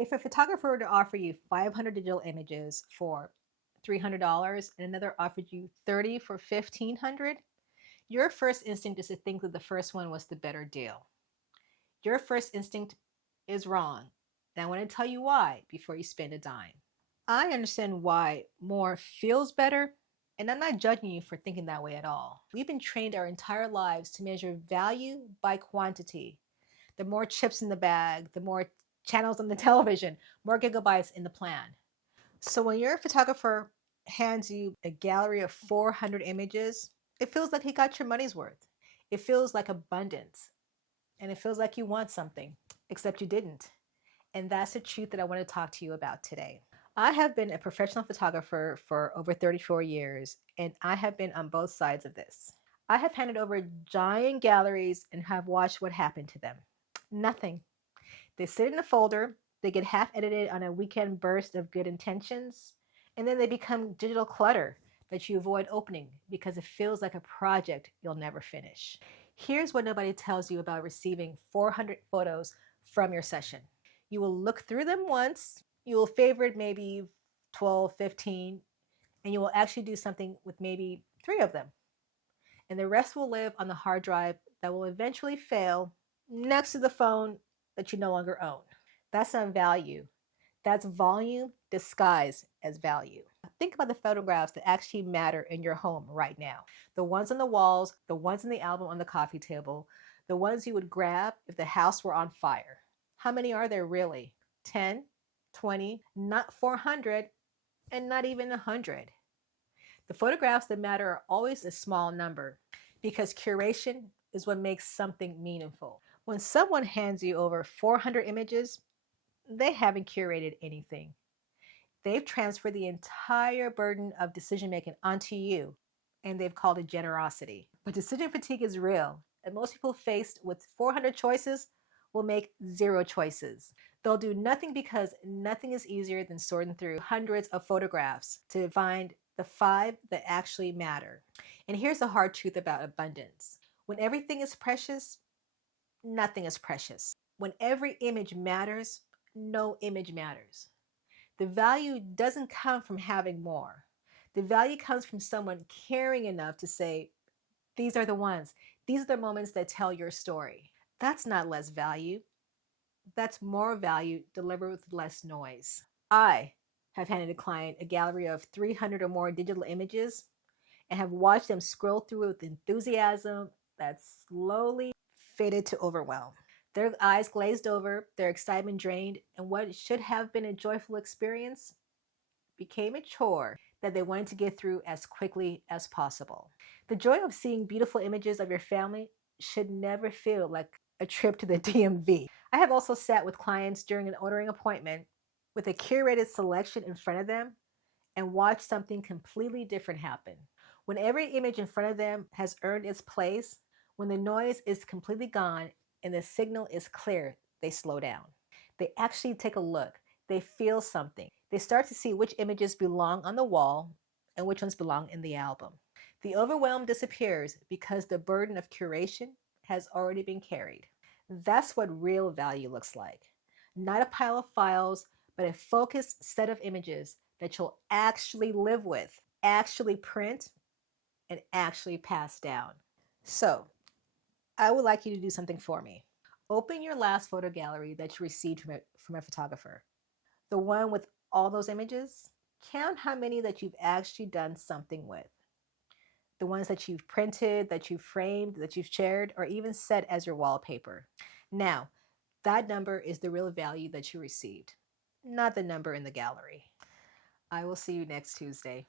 If a photographer were to offer you 500 digital images for $300 and another offered you 30 for 1500, your first instinct is to think that the first one was the better deal. Your first instinct is wrong. And I want to tell you why before you spend a dime. I understand why more feels better, and I'm not judging you for thinking that way at all. We've been trained our entire lives to measure value by quantity. The more chips in the bag, the more channels on the television, more gigabytes in the plan. So when your photographer hands you a gallery of 400 images, it feels like he got your money's worth. It feels like abundance, and it feels like you want something, except you didn't. And that's the truth that I want to talk to you about today. I have been a professional photographer for over 34 years, and I have been on both sides of this. I have handed over giant galleries and have watched what happened to them. Nothing. They sit in a folder, they get half edited on a weekend burst of good intentions, and then they become digital clutter that you avoid opening because it feels like a project you'll never finish. Here's what nobody tells you about receiving 400 photos from your session. You will look through them once, you will favorite maybe 12, 15, and you will actually do something with maybe 3 of them. And the rest will live on the hard drive that will eventually fail next to the phone that you no longer own. That's not value. That's volume disguised as value. Think about the photographs that actually matter in your home right now. The ones on the walls, the ones in the album on the coffee table, the ones you would grab if the house were on fire. How many are there really? 10, 20, not 400, and not even 100. The photographs that matter are always a small number because curation is what makes something meaningful. When someone hands you over 400 images, they haven't curated anything. They've transferred the entire burden of decision making onto you, and they've called it generosity. But decision fatigue is real, and most people faced with 400 choices will make 0 choices. They'll do nothing because nothing is easier than sorting through hundreds of photographs to find the 5 that actually matter. And here's the hard truth about abundance. When everything is precious, nothing is precious. When every image matters, no image matters. The value doesn't come from having more. The value comes from someone caring enough to say, these are the ones. These are the moments that tell your story. That's not less value. That's more value delivered with less noise. I have handed a client a gallery of 300 or more digital images and have watched them scroll through it with enthusiasm that slowly faded to overwhelm. Their eyes glazed over, their excitement drained, and what should have been a joyful experience became a chore that they wanted to get through as quickly as possible. The joy of seeing beautiful images of your family should never feel like a trip to the DMV. I have also sat with clients during an ordering appointment with a curated selection in front of them and watched something completely different happen. When every image in front of them has earned its place, when the noise is completely gone and the signal is clear, they slow down. They actually take a look. They feel something. They start to see which images belong on the wall and which ones belong in the album. The overwhelm disappears because the burden of curation has already been carried. That's what real value looks like. Not a pile of files, but a focused set of images that you'll actually live with, actually print, and actually pass down. So, I would like you to do something for me. Open your last photo gallery that you received from a photographer. The one with all those images. Count how many that you've actually done something with. The ones that you've printed, that you've framed, that you've shared, or even set as your wallpaper. Now, that number is the real value that you received, not the number in the gallery. I will see you next Tuesday.